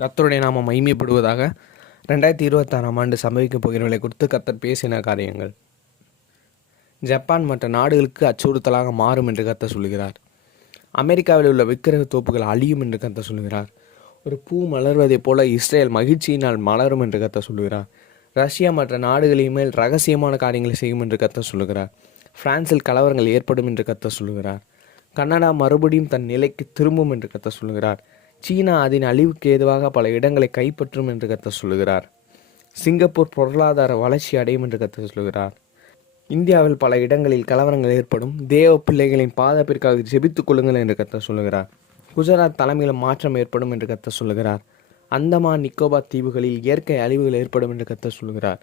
கர்த்தருடைய நாமம் மகிமைப்படுவதாக. 2026ஆம் ஆண்டு சம்பவிக்கப் போகிறவர்களை குறித்து கர்த்தர் பேசின காரியங்கள். ஜப்பான் மற்ற நாடுகளுக்கு அச்சுறுத்தலாக மாறும் என்று கர்த்தர் சொல்கிறார். அமெரிக்காவில் உள்ள விக்கிரக தோப்புகள் அழியும் என்று கர்த்தர் சொல்கிறார். ஒரு பூ மலர்வதைப் போல இஸ்ரேல் மகிழ்ச்சியினால் மலரும் என்று கர்த்தர் சொல்கிறார். ரஷ்யா மற்ற நாடுகளின் மேல் ரகசியமான காரியங்களை செய்யும் என்று கர்த்தர் சொல்கிறார். பிரான்சில் கலவரங்கள் ஏற்படும் என்று கர்த்தர் சொல்கிறார். கனடா மறுபடியும் தன் நிலைக்கு திரும்பும் என்று கர்த்தர் சொல்கிறார். சீனா அதன் அழிவுக்கு ஏதுவாக பல இடங்களை கைப்பற்றும் என்று கர்த்தர் சொல்கிறார். சிங்கப்பூர் பொருளாதார வளர்ச்சி அடையும் என்று கர்த்தர் சொல்கிறார். இந்தியாவில் பல இடங்களில் கலவரங்கள் ஏற்படும். தேவ பிள்ளைகளின் பாதுகாப்பிற்காக ஜெபித்துக் கொள்ளுங்கள் என்று கர்த்தர் சொல்கிறார். குஜராத் தலைமையில் மாற்றம் ஏற்படும் என்று கர்த்தர் சொல்கிறார். அந்தமான் நிக்கோபார் தீவுகளில் இயற்கை அழிவுகள் ஏற்படும் என்று கர்த்தர் சொல்கிறார்.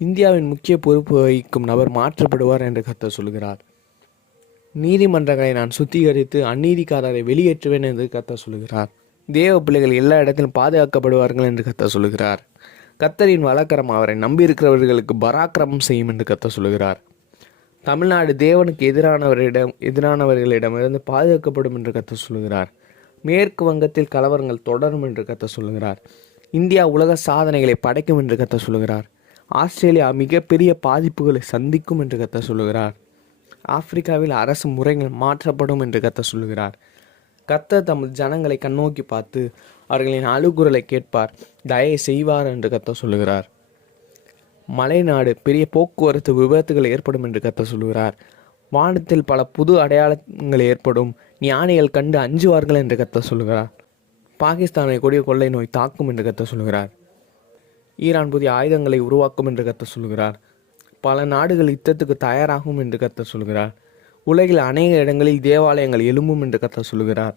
இந்தியாவின் முக்கிய பொறுப்பு வகிக்கும் நபர் மாற்றப்படுவார் என்று கர்த்தர் சொல்கிறார். நீதிமன்றங்களை நான் சுத்திகரித்து அநீதிக்காரரை வெளியேற்றுவேன் என்று கர்த்தர் சொல்கிறார். தேவ பிள்ளைகள் எல்லா இடத்திலும் பாதுகாக்கப்படுவார்கள் என்று கர்த்தர் சொல்கிறார். கர்த்தரின் வழக்கரம் அவரை நம்பியிருக்கிறவர்களுக்கு பராக்கிரமம் செய்யும் என்று கர்த்தர் சொல்கிறார். தமிழ்நாடு தேவனுக்கு எதிரானவர்களிடமிருந்து பாதுகாக்கப்படும் என்று கர்த்தர் சொல்கிறார். மேற்கு வங்கத்தில் கலவரங்கள் தொடரும் என்று கர்த்தர் சொல்கிறார். இந்தியா உலக சாதனைகளை படைக்கும் என்று கர்த்தர் சொல்கிறார். ஆஸ்திரேலியா மிகப்பெரிய பாதிப்புகளை சந்திக்கும் என்று கர்த்தர் சொல்கிறார். ஆப்பிரிக்காவில் அரசு முறைகள் மாற்றப்படும் என்று கர்த்தர் சொல்கிறார். கர்த்தர் தமது ஜனங்களை கண்ணோக்கி பார்த்து அவர்களின் அழுகுரலை கேட்பார், தயை செய்வார் என்று கர்த்தர் சொல்லுகிறார். மலைநாடு பெரிய போக்குவரத்து விபத்துகள் ஏற்படும் என்று கர்த்தர் சொல்கிறார். வானத்தில் பல புது அடையாளங்கள் ஏற்படும், ஞானிகள் கண்டு அஞ்சுவார்கள் என்று கர்த்தர் சொல்கிறார். பாகிஸ்தானை கொடிய கொள்ளை நோய் தாக்கும் என்று கர்த்தர் சொல்கிறார். ஈரான் புதிய ஆயுதங்களை உருவாக்கும் என்று கர்த்தர் சொல்கிறார். பல நாடுகள் யுத்தத்துக்கு தயாராகும் என்று கர்த்தர் சொல்கிறார். உலகில் அநேக இடங்களில் தேவாலயங்கள் எழும்பும் என்று கர்த்தர் சொல்கிறார்.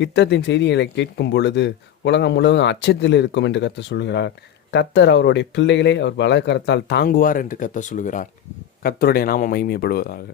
யுத்தத்தின் செய்திகளை கேட்கும் பொழுது உலகம் முழுவதும் அச்சத்தில் இருக்கும் என்று கர்த்தர் சொல்கிறார். கர்த்தர் அவருடைய பிள்ளைகளை அவர் வலக்கரத்தால் தாங்குவார் என்று கர்த்தர் சொல்கிறார். கர்த்தருடைய நாமம் மகிமைப்படுவதாக.